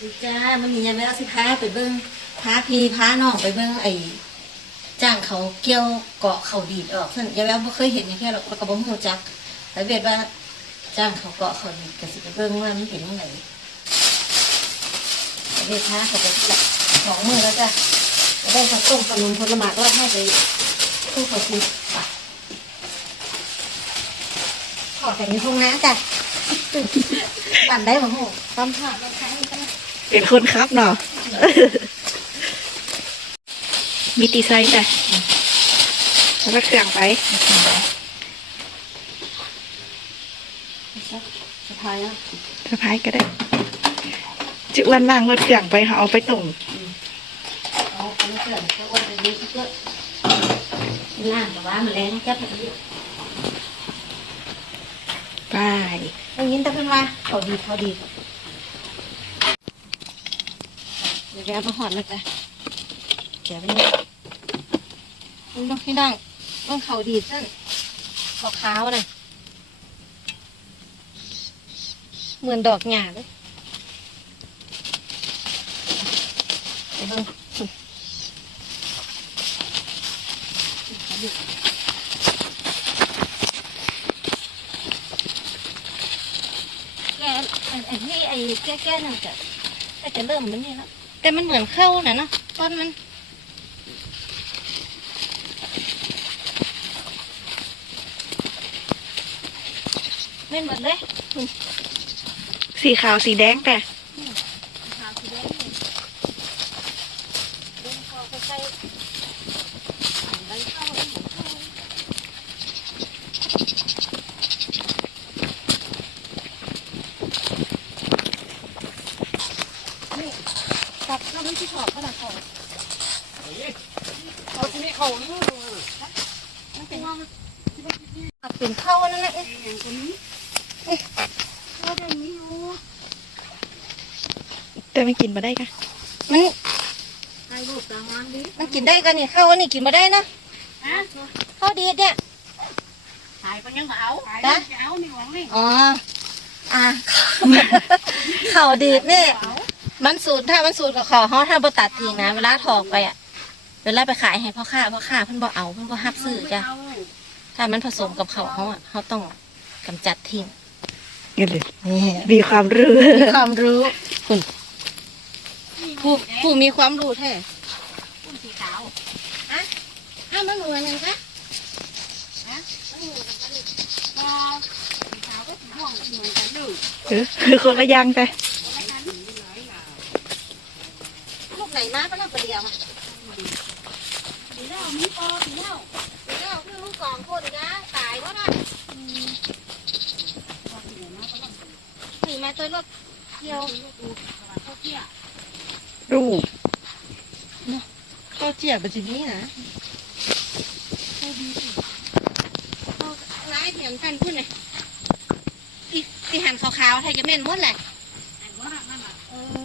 ดีจ้ามันมียังไม่เอาสิพาไปเบิ้งพาพีพาน้องไปเบิ้งไอ้จ้างเขาเกี่ยวเกาะเขาดีดออกซึ่งยังแล้วไม่เคยเห็นอย่างแค่เราก็บ่ฮู้จักแต่เวทว่าจ้างเขาเกาะเขาดีดก็สิไปเบิ้งว่ามันเป็นยังไงแต่เวทพาเขาไปสองมือแล้วจ้ะจะได้ข้าวต้มขนมผลไม้ก็ให้ไปคู่เขากินไปขอแต่ในห้องน้ำจ้ะปั่นได้หมดหูต้มผ่าเราใช้กัน เป็นคนครับเนาะมีตีไซน์แต่แล้วก็เครื่องไปสะพายอะสะพายก็ได้จุวันว่างรถเครื่องไปค่ะเอาไปต้มเอาอันนี้เกิดก็ว่าจะดีที่เกิดล่างแต่ว่ามันแรงแค่พอดีไปได้ยินแต่เพิ่นว่าเขาดีเขาดีเดี๋ยวเอามาหอดเลยจ้ะเดี๋ยวไปนี่คุณต้องให้ได้ต้องเขาดีเส้นขาวขาวนะเหมือนดอกหญ้าเลยไปเบิ่งแกอันอันที่ไอ้แก้แก้นั่นจะก็จะเริ่มมันนี่แล้ว แต่มันเหมือนเข้าน่ะเนาะต้นมันไม่เหมือนเลยสีขาวสีแดงแต่ขาวสีแดงนี่เดินคอใกล้ๆอ่านใบเข้าแล้วเหมือนเข้านี่ตัดแล้วมันที่ถอดขนาดถอด เอาที่นี่เขาเรื่อง มันเป็นว่าตัดเป็นเข้านั่นแหละเอ๊ะก็ได้มีอยู่แต่ไม่กินมาได้ค่ะมันถ่ายรูปต่างวันดิมันกินได้กันนี่ข้าวอันนี้กินมาได้เนาะฮะข้าวดีดเนี่ยถ่ายก็ยังมาเอาถ่ายนะจะเอานี่หวังนี่อ๋ออ่าข้าวดีดเนี่ยเอามันสูตรถ้ามันสูตรกับข้าวเขาถ้าบ่ตัดทิ้งนะเวลาถอกไปอะเวลาไปขายให้พ่อค้าพ่อค้าเพิ่นบ่เอาเพิ่นบ่ฮับซื้อจ้ะเอา ถ้ามันผสมกับข้าวเขาอะเขาต้องกำจัดทิ้งกันเลยนี่มีความรู้มีความรู้คุณผู้ผู้มีความรู้แท้คุณสีขาวอ้าวมันเหมือนกันคะก็สีขาวก็สีม่วงเหมือนกันเลยเออคือคนละอยางแต่ไม่กันนี่ไหนล่ะลูกไหนมาก็เล่าไปเดียวสีเหล้ามีปอสีเหล้าเดี๋ยวคือลูก สองคนนะตายวะนะปอสีเหลืองมาก็ต้องหนีมาตัวรถเที่ยวเขาเที่ยรูปเขาเจียบแบบนี้นะเขาร้ายเถียงกันพูดเลยที่ที่หันขาวๆไทยจะเม่นหมดแหละไอ้ว่านั่นน่ะเออ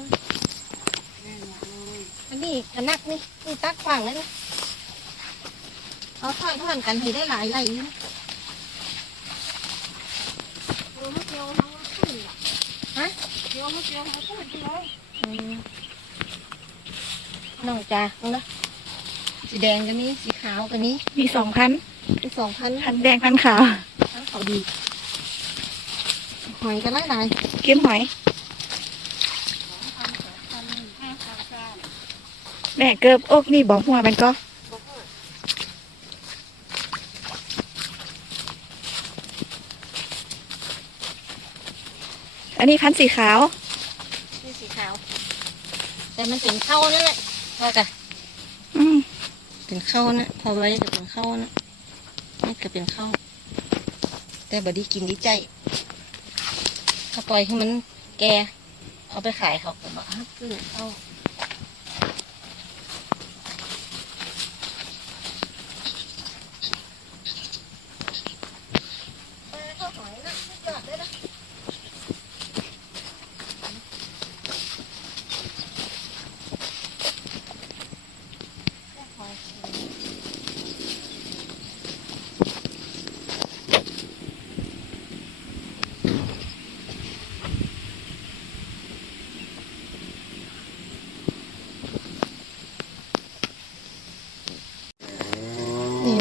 แน่นอนเลยอันนี้อันนักนี่นี่ตักฟังเลยนะ เขาทอดทอดกันให้ได้หลายหลายอยู่เดี๋ยวมาเที่ยวเขาขึ้นล่ะฮะเดี๋ยวมาเที่ยวเขาขึ้นที่เลยน้องจ้าน้องนะสีแดงกันนี้สีขาวกันนี้มีสองพันมีสองพันพันแดงพันขาวเขาวดี หอยกันหลายหลายเก็มหอยแม่เกิบอกนี่บอกหัวมันก็ นนี้พันสีขาว นี่สีขาว แต่มันเป็นเข้านั่นแหละพอจ้ะอืมเป็นเข้านะพอไว้จะเป็นเข้านะนี่ก็เป็นเข้า แต่บดีกินดีใจถ้าปล่อยให้มันแก่เอาไปขายเขาก็บอกคือเข้าเออข้าวหอยนะสุดยอดเลยนะข้าวหอย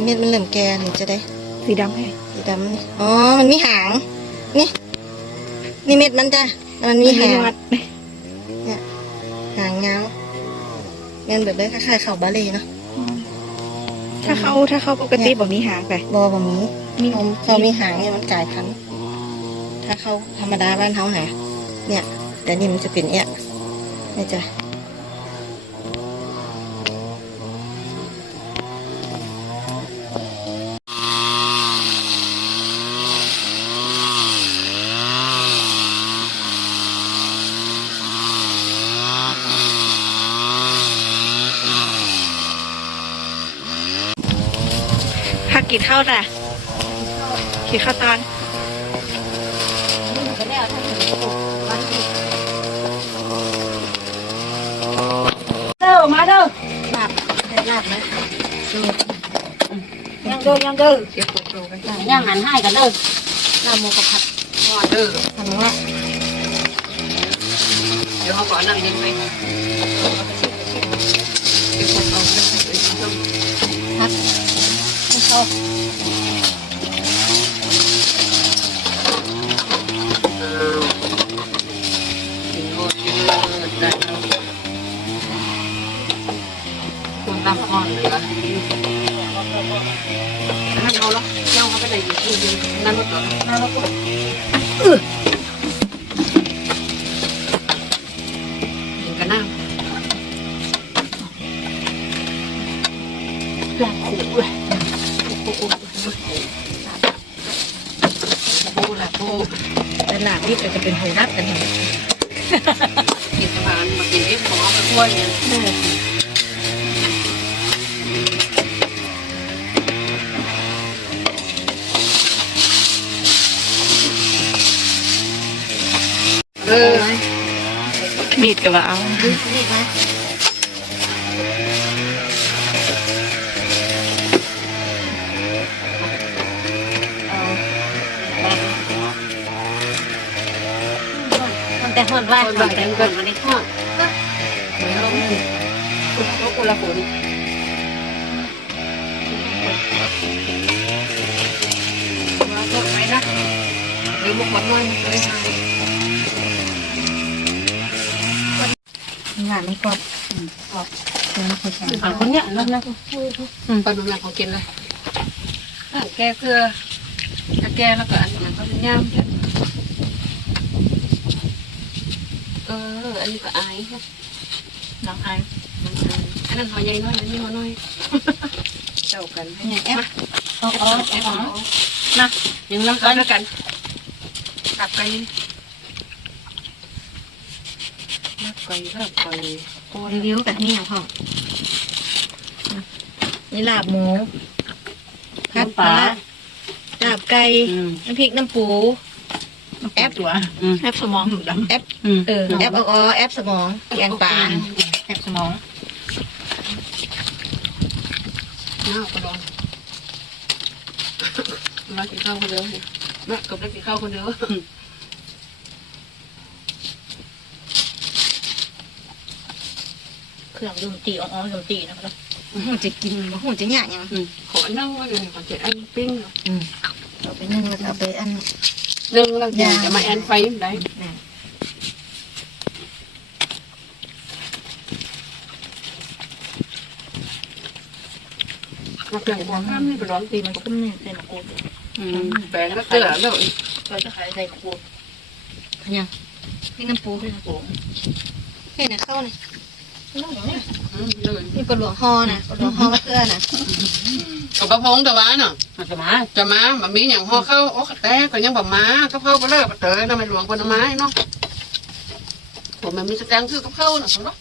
เม็ดมันเริ่มแก่นี่จะได้ สีดำให้สีดำนี่อ๋อ มันมีหาง นี่ นี่เม็ดมันจ้ะมันมีหางวัดเนี่ยหางเงาเงินแบบได้คล้ายๆเข่าบาเล่เนาะถ้าเขาถ้าเขาปกติแบบมีหางไปบอบะมีมีเขามีหางเนี่ยมันกลายพันธุ์ถ้าเขาธรรมดาบ้านเขาหาเนี่ย แต่นี่มันจะเป็นเนี้ยนี่จ้ะ กินข้าวน่ะกินข้าวตอนก็แล้วถ้าถึงวันที่เด้อมาเด้อลาบได้ลาบไหมดูยังเด้อยังเด้อเดี๋ยวปวดโตกันจ้ะยังหันให้กันเด้อลาบหมูกระพัดนอนเด้อทำละเดี๋ยวเขาก่อนนั่งเย็นไป เขากินโคตรกินเลยได้แล้วคนตามอ่อนเลยอะนั่นเอาละเจ้าเขาไปไหนอยู่ที่นั่นรถก่อนนั่นรถก่อน แต่ลาบนี่จะเป็นหูรับกันเห็นกินสะพานมากินเอ็มของมาถ้วยเนี่ยเออมีดกับเอานี่นี่ไหม แต่หอนว่าคนบ่ายจังเกินวันนี้ทอดเดี๋ยวเราต้องคนละคนมาก็ไปนะดีบุกหวานน้อยไปหางานมันกรอบกรอบเดี๋ยวมันคุยกันหาคนเนี้ยแล้วนะอืมไปบำบัดของกินเลยแกเกลือแกแล้วก็อันนี้ก็ย่ามเอออันนี้ก็อายน้องอายอันนั้นหอยใหญ่น้อยอันนี้หอยน้อยเจ้ากันเนี่ยแอปเอาเอาแอเอาบนะยังน้ำกันแล้วกันกลับกันนักไก่นักไก่โอ้รีวิวแบบนี้อย่างพ่อนี่ลาบหมูพัดปลาลาบไก่อืมน้ำพริกน้ำปู แอปตัวแอปสมองดำแอปอืมเออแอปเอาออแอปสมองแกงปลาแอปสมองน้ากระดองมากินข้าวคนเดียวนะกับได้กินข้าวคนเดียวเครื่องดนตรีอ่อนๆดนตรีนะครับจะกินบ่หูจะยากยังขอนั่งไว้เลยขอเจ็ดอันปิ้งเอาไปนึ่งแล้วก็เอาไปอัน เรื่องเราอยากจะมาแอนไฟได้น่ะมาเปลี่ยนความข้ามนี่ไปร้อนตีมันก็ต้มเนี่ยใส่มะกรูดแปลงแล้วเกลือแล้วเราจะขายใส่มะกรูดยังนี่น้ำปูนี่น้ำปูเห็นนะเข้าเนี่ย เลยนี่ปลาหลวงฮอนะปลาหลวงฮอมะเขือนะกับกระพงแต่ว่าเนาะจะมาจะมาแบบมีอย่างห่อเข้าโอ้แต่ก็ยังแบบมาก็เข้าไปเลยไปเตยทำไมหลวงคนไม้เนาะผมมันมีสแกงคือกับเข้าเนาะสมมติ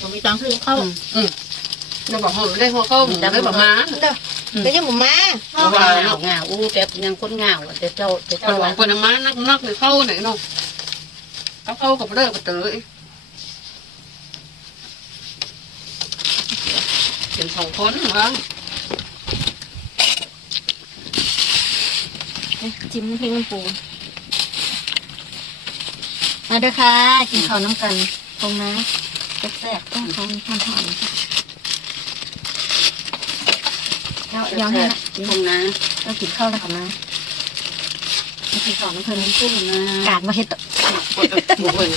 ผมมีตังค์ซื้อเข้าอืมเราบอกห่อไม่ได้ห่อเข้าแต่เลยแบบมาเด้อก็ยังหมูมาเพราะว่าเหงาเหงาอู้แบบยังคนเหงาแต่เจ้าแต่หเจ้าลวงคนไม้นักนักเลยเข้าไหนเนาะเขาเข้ากับเลิกไปเตย เป็นสองคนเหรอจิ้มน้ำพริกน้ำปูมาเด้อค่ะ กินข้าวน้ำกันตรงนะแซ่บๆต้องเขาทานทานเอายอมให้นะตรงนะเรากินข้าวแล้วกันนะกินข้าวน้ำเพลินตุ้มนะกาดมาเฮ็ดปวดตะปูเลย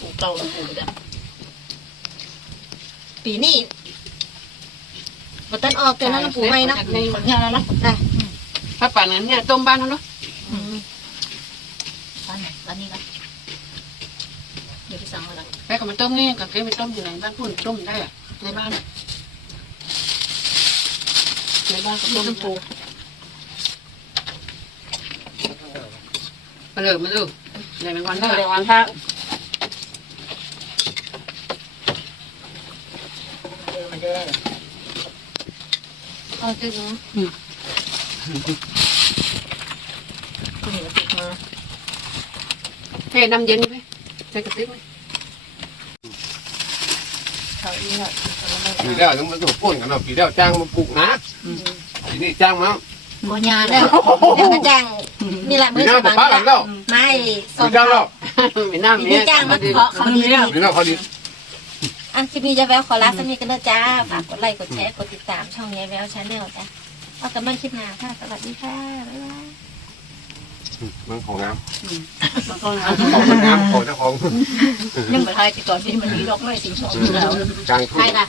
ปลูกเตาปลูกจ้ะปีนี้ บัตันออกเตือนนั้นปูใหม่นะผลงานแล้วนะได้ถ้าป่านนั้นเนี่ยต้มบ้านเขาเนาะตอนไหนตอนนี้ก็เดี๋ยวไปสั่งมาแล้วแม่ก็มาต้มนี่กับแกไปต้มอยู่ไหนบ้านพุ่นต้มได้อะในบ้านในบ้านก็ต้มปูมาเลยมาเลยในเป็นวันเดี๋เลิยวกวันพระเดี๋ยวมาเด้อ เอาจริงนะคุณเห็นติดมาเทน้ำเย็นไหมใส่กระติกไหมเขาอีกหน่อยปีแล้วยังมันถูกป้น กันเนาะปีแล้วจ้างมาปลูกนะปีนี้จ้างมาบัวยาแล้วเดี๋ยวมาจ้างนี่แหละปีมือหน้าฉผมบังป้านี่กันแหละแล้วไม่สอปีงจ้างแล้วมีน้ำมีเนี่ยจ้างมาขอเขาดีปีหน้าเขาดีอะคลิปนี้จะแววขอลาสมีกันนะจ้าฝากกดไลค์กดแชร์กดติดตามช่องยายแววชาแนลจ้ะเอากันบ้านคลิปหน้าค่ะสวัสดีค่ะบ๊ายบาย มันของน้มันก็ำของคนน้ำของเจ้าของยังไม่ทายติดต่อที่มันมีดอกไม้สิ่งของอยู่แล้วจ้างทุใครนล่ะ